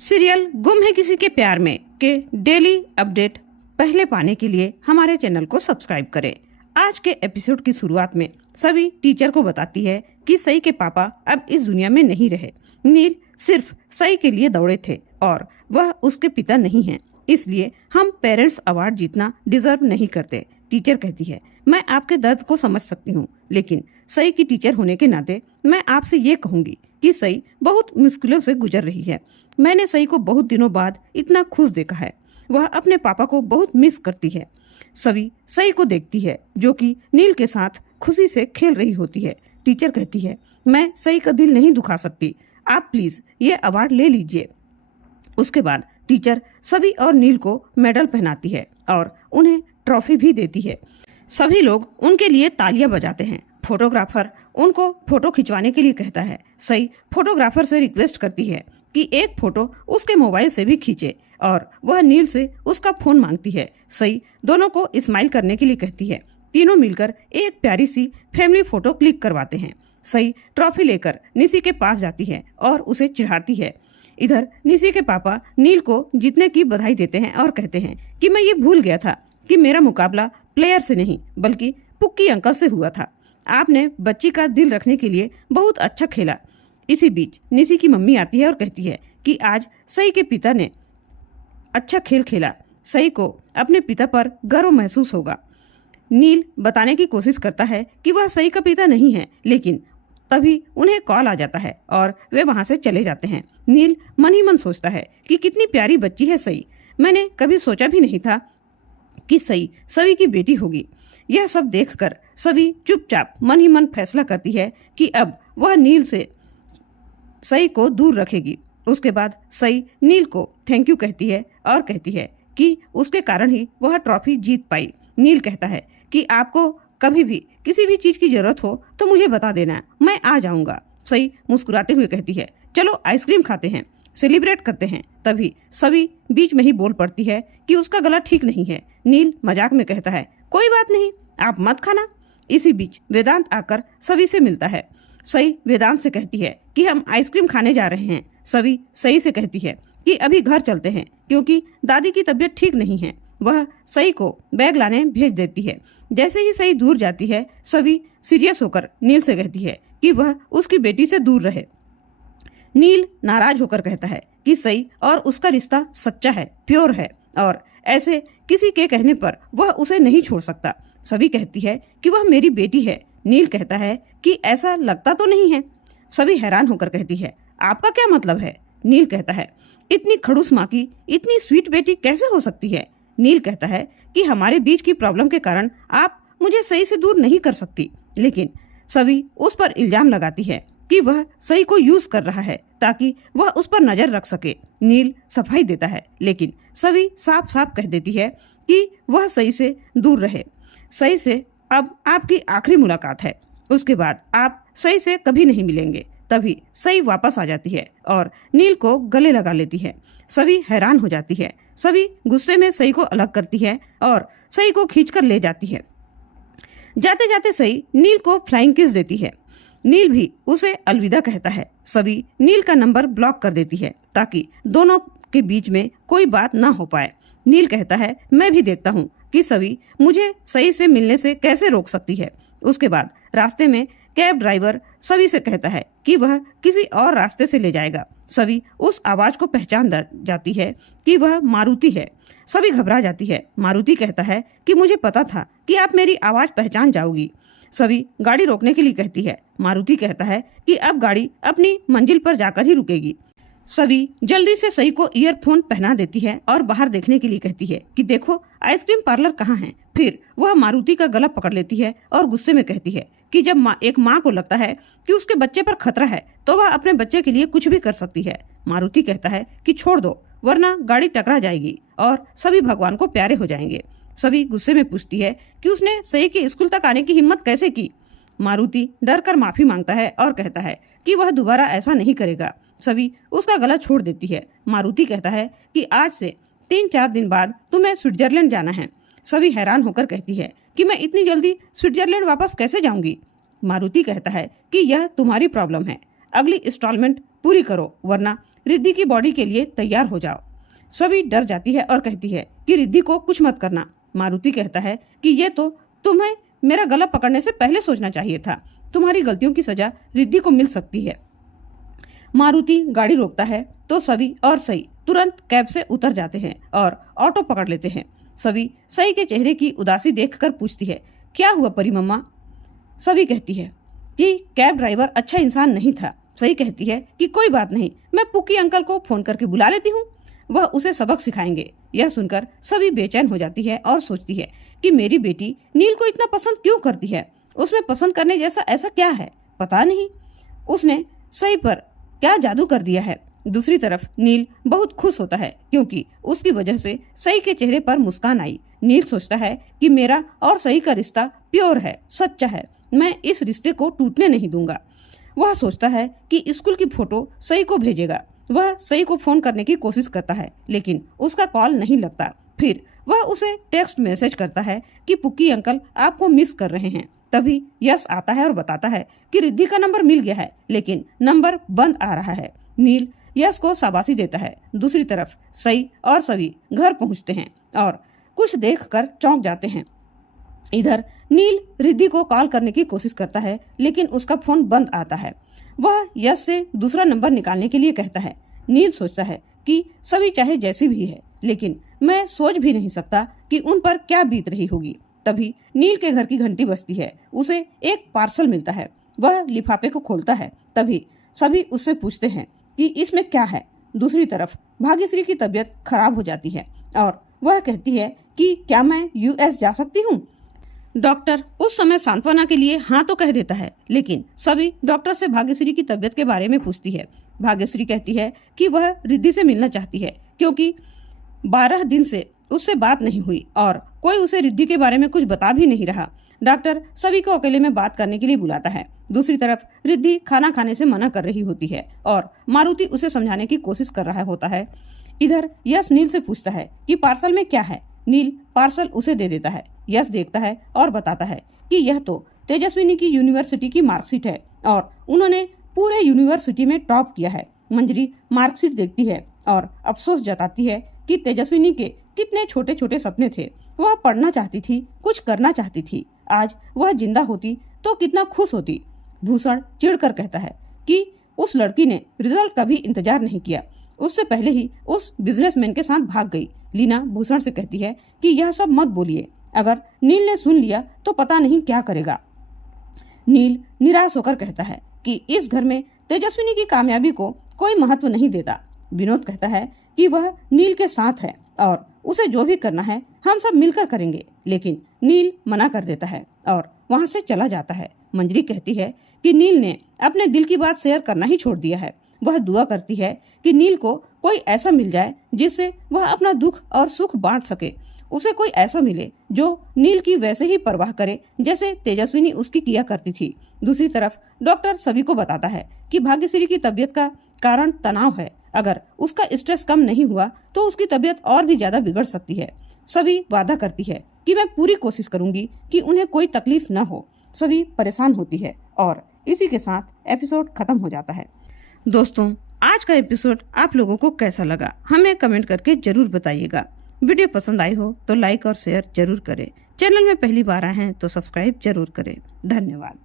Serial गुम है किसी के प्यार में के डेली अपडेट पहले पाने के लिए हमारे चैनल को सब्सक्राइब करें। आज के एपिसोड की शुरुआत में सभी टीचर को बताती है कि सई के पापा अब इस दुनिया में नहीं रहे। नील सिर्फ सई के लिए दौड़े थे और वह उसके पिता नहीं हैं, इसलिए हम पेरेंट्स अवार्ड जीतना डिजर्व नहीं करते। टीचर कहती है, मैं आपके दर्द को समझ सकती हूँ, लेकिन सई की टीचर होने के नाते मैं आपसे ये कहूंगी कि सई बहुत मुश्किलों से गुजर रही है। मैंने सई को बहुत दिनों बाद इतना खुश देखा है। वह अपने पापा को बहुत मिस करती है। सभी सई को देखती है जो कि नील के साथ खुशी से खेल रही होती है। टीचर कहती है, मैं सई का दिल नहीं दुखा सकती, आप प्लीज ये अवार्ड ले लीजिए। उसके बाद टीचर सभी और नील को मेडल पहनाती है और उन्हें ट्रॉफी भी देती है। सभी लोग उनके लिए तालियां बजाते हैं। फोटोग्राफर उनको फोटो खिंचवाने के लिए कहता है। सई फोटोग्राफर से रिक्वेस्ट करती है कि एक फोटो उसके मोबाइल से भी खींचे और वह नील से उसका फोन मांगती है। सई दोनों को स्माइल करने के लिए कहती है। तीनों मिलकर एक प्यारी सी फैमिली फोटो क्लिक करवाते हैं। सई ट्रॉफी लेकर निशी के पास जाती है और उसे चिढ़ाती है। इधर निशी के पापा नील को जीतने की बधाई देते हैं और कहते हैं कि मैं ये भूल गया था कि मेरा मुकाबला प्लेयर से नहीं बल्कि पुक्की अंकल से हुआ था। आपने बच्ची का दिल रखने के लिए बहुत अच्छा खेला। इसी बीच निशी की मम्मी आती है और कहती है कि आज सई के पिता ने अच्छा खेल खेला, सई को अपने पिता पर गर्व महसूस होगा। नील बताने की कोशिश करता है कि वह सई का पिता नहीं है, लेकिन तभी उन्हें कॉल आ जाता है और वे वहां से चले जाते हैं। नील मन ही मन सोचता है कि कितनी प्यारी बच्ची है सई, मैंने कभी सोचा भी नहीं था कि सई सभी की बेटी होगी। यह सब देखकर सभी चुपचाप मन ही मन फैसला करती है कि अब वह नील से सई को दूर रखेगी। उसके बाद सई नील को थैंक यू कहती है और कहती है कि उसके कारण ही वह ट्रॉफी जीत पाई। नील कहता है कि आपको कभी भी किसी भी चीज की जरूरत हो तो मुझे बता देना, मैं आ जाऊंगा। सई मुस्कुराते हुए कहती है, चलो आइसक्रीम खाते हैं, सेलिब्रेट करते हैं। तभी सभी बीच में ही बोल पड़ती है कि उसका गला ठीक नहीं है। नील मजाक में कहता है, कोई बात नहीं, आप मत खाना। इसी बीच वेदांत आकर सभी से मिलता है। सई वेदांत से कहती है कि हम आइसक्रीम खाने जा रहे हैं। सभी सई से कहती है कि अभी घर चलते हैं क्योंकि दादी की तबीयत ठीक नहीं है। वह सई को बैग लाने भेज देती है। जैसे ही सई दूर जाती है, सभी सीरियस होकर नील से कहती है कि वह उसकी बेटी से दूर रहे। नील नाराज होकर कहता है कि सई और उसका रिश्ता सच्चा है, प्योर है और ऐसे किसी के कहने पर वह उसे नहीं छोड़ सकता। सभी कहती है कि वह मेरी बेटी है। नील कहता है कि ऐसा लगता तो नहीं है। सभी हैरान होकर कहती है, आपका क्या मतलब है? नील कहता है, इतनी खड़ूस माँ की इतनी स्वीट बेटी कैसे हो सकती है? नील कहता है कि हमारे बीच की प्रॉब्लम के कारण आप मुझे सही से दूर नहीं कर सकती। लेकिन सभी उस पर इल्जाम लगाती है कि वह सई को यूज कर रहा है ताकि वह उस पर नजर रख सके। नील सफाई देता है, लेकिन सभी साफ साफ कह देती है कि वह सई से दूर रहे। सई से अब आपकी आखिरी मुलाकात है, उसके बाद आप सई से कभी नहीं मिलेंगे। तभी सई वापस आ जाती है और नील को गले लगा लेती है। सभी हैरान हो जाती है। सभी गुस्से में सई को अलग करती है और सई को खींचकर ले जाती है। जाते जाते सई नील को फ्लाइंग किस देती है। नील भी उसे अलविदा कहता है। सभी नील का नंबर ब्लॉक कर देती है ताकि दोनों के बीच में कोई बात ना हो पाए। नील कहता है, मैं भी देखता हूँ कि सभी मुझे सही से मिलने से कैसे रोक सकती है। उसके बाद रास्ते में कैब ड्राइवर सभी से कहता है कि वह किसी और रास्ते से ले जाएगा। सभी उस आवाज को पहचान जाती है कि वह मारुति है। सभी घबरा जाती है। मारुति कहता है कि मुझे पता था कि आप मेरी आवाज पहचान जाओगी। सभी गाड़ी रोकने के लिए कहती है। मारुति कहता है कि अब गाड़ी अपनी मंजिल पर जाकर ही रुकेगी। सभी जल्दी से सई को ईयरफोन पहना देती है और बाहर देखने के लिए कहती है कि देखो आइसक्रीम पार्लर कहाँ है। फिर वह मारुति का गला पकड़ लेती है और गुस्से में कहती है कि जब एक माँ को लगता है कि उसके बच्चे पर खतरा है तो वह अपने बच्चे के लिए कुछ भी कर सकती है। मारुति कहता है कि छोड़ दो, वरना गाड़ी टकरा जाएगी और सभी भगवान को प्यारे हो जाएंगे। सभी गुस्से में पूछती है कि उसने सई के स्कूल तक आने की हिम्मत कैसे की। मारुति डर कर माफी मांगता है और कहता है कि वह दोबारा ऐसा नहीं करेगा। सभी उसका गला छोड़ देती है। मारुति कहता है कि आज से 3-4 दिन बाद तुम्हें स्विट्जरलैंड जाना है। सभी हैरान होकर कहती है कि मैं इतनी जल्दी स्विट्जरलैंड वापस कैसे जाऊंगी। मारुति कहता है कि यह तुम्हारी प्रॉब्लम है, अगली इंस्टॉलमेंट पूरी करो वरना रिद्धि की बॉडी के लिए तैयार हो जाओ। सभी डर जाती है और कहती है कि रिद्धि को कुछ मत करना। मारुति कहता है कि ये तो तुम्हें मेरा गला पकड़ने से पहले सोचना चाहिए था। तुम्हारी गलतियों की सजा रिद्धि को मिल सकती है। मारुति गाड़ी रोकता है तो सभी और सई तुरंत कैब से उतर जाते हैं और ऑटो पकड़ लेते हैं। सभी सई के चेहरे की उदासी देखकर पूछती है, क्या हुआ परी मम्मा? सभी कहती है कि कैब ड्राइवर अच्छा इंसान नहीं था। सही कहती है कि कोई बात नहीं, मैं पुक्की अंकल को फोन करके बुला लेती हूँ, वह उसे सबक सिखाएंगे। यह सुनकर सभी बेचैन हो जाती है और सोचती है कि मेरी बेटी नील को इतना पसंद क्यों करती है? उसमें पसंद करने जैसा ऐसा क्या है? पता नहीं उसने सही पर क्या जादू कर दिया है। दूसरी तरफ नील बहुत खुश होता है क्योंकि उसकी वजह से सई के चेहरे पर मुस्कान आई। नील सोचता है कि मेरा और सई का रिश्ता प्योर है, सच्चा है, मैं इस रिश्ते को टूटने नहीं दूंगा। वह सोचता है कि स्कूल की फोटो सई को भेजेगा। वह सई को फोन करने की कोशिश करता है लेकिन उसका कॉल नहीं लगता। फिर वह उसे टेक्स्ट मैसेज करता है कि पुक्की अंकल आपको मिस कर रहे हैं। तभी यश आता है और बताता है कि रिद्धि का नंबर मिल गया है लेकिन नंबर बंद आ रहा है। नील यश को शाबाशी देता है। दूसरी तरफ सई और सभी घर पहुंचते हैं और कुछ देखकर चौंक जाते हैं। इधर नील रिद्धि को कॉल करने की कोशिश करता है लेकिन उसका फोन बंद आता है। वह यश से दूसरा नंबर निकालने के लिए कहता है। नील सोचता है कि सभी चाहे जैसी भी है लेकिन मैं सोच भी नहीं सकता कि उन पर क्या बीत रही होगी। तभी नील के घर की घंटी बजती है। उसे एक पार्सल मिलता है। वह लिफाफे को खोलता है। तभी सभी उससे पूछते हैं कि इसमें क्या है। दूसरी तरफ भाग्यश्री की तबीयत खराब हो जाती है और वह कहती है कि क्या मैं यूएस जा सकती हूँ? डॉक्टर उस समय सांत्वना के लिए हाँ तो कह देता है लेकिन सभी डॉक्टर से भाग्यश्री की तबीयत के बारे में पूछती है। भाग्यश्री कहती है कि वह रिद्धि से मिलना चाहती है क्योंकि 12 दिन से उससे बात नहीं हुई और कोई उसे रिद्धि के बारे में कुछ बता भी नहीं रहा। डॉक्टर सभी को अकेले में बात करने के लिए बुलाता है। दूसरी तरफ रिद्धि खाना खाने से मना कर रही होती है और मारुति उसे समझाने की कोशिश कर रहा होता है। इधर यश नील से पूछता है कि पार्सल में क्या है। नील पार्सल उसे दे देता है। यश देखता है और बताता है कि यह तो तेजस्विनी की यूनिवर्सिटी की मार्कशीट है और उन्होंने पूरे यूनिवर्सिटी में टॉप किया है। मंजरी मार्कशीट देखती है और अफसोस जताती है कि तेजस्विनी के कितने छोटे छोटे सपने थे। वह पढ़ना चाहती थी, कुछ करना चाहती थी। आज वह जिंदा होती तो कितना खुश होती। भूषण चिढ़कर कहता है कि उस लड़की ने रिजल्ट का भी इंतजार नहीं किया, उससे पहले ही उस बिजनेसमैन के साथ भाग गई। लीना भूषण से कहती है कि यह सब मत बोलिए, अगर नील ने सुन लिया तो पता नहीं क्या करेगा। नील निराश होकर कहता है कि इस घर में तेजस्विनी की कामयाबी को कोई महत्व नहीं देता। विनोद कहता है कि वह नील के साथ है और उसे जो भी करना है हम सब मिलकर करेंगे, लेकिन नील मना कर देता है और वहां से चला जाता है। मंजरी कहती है कि नील ने अपने दिल की बात शेयर करना ही छोड़ दिया है। वह दुआ करती है कि नील को कोई ऐसा मिल जाए जिससे वह अपना दुख और सुख बांट सके। उसे कोई ऐसा मिले जो नील की वैसे ही परवाह करे जैसे तेजस्विनी उसकी किया करती थी। दूसरी तरफ डॉक्टर सभी को बताता है कि भाग्यश्री की तबीयत का कारण तनाव है। अगर उसका स्ट्रेस कम नहीं हुआ तो उसकी तबीयत और भी ज्यादा बिगड़ सकती है। सभी वादा करती है कि मैं पूरी कोशिश करूंगी कि उन्हें कोई तकलीफ न हो। सभी परेशान होती है और इसी के साथ एपिसोड खत्म हो जाता है। दोस्तों, आज का एपिसोड आप लोगों को कैसा लगा हमें कमेंट करके जरूर बताइएगा। वीडियो पसंद आई हो तो लाइक और शेयर जरूर करें। चैनल में पहली बार आए हैं तो सब्सक्राइब जरूर करें। धन्यवाद।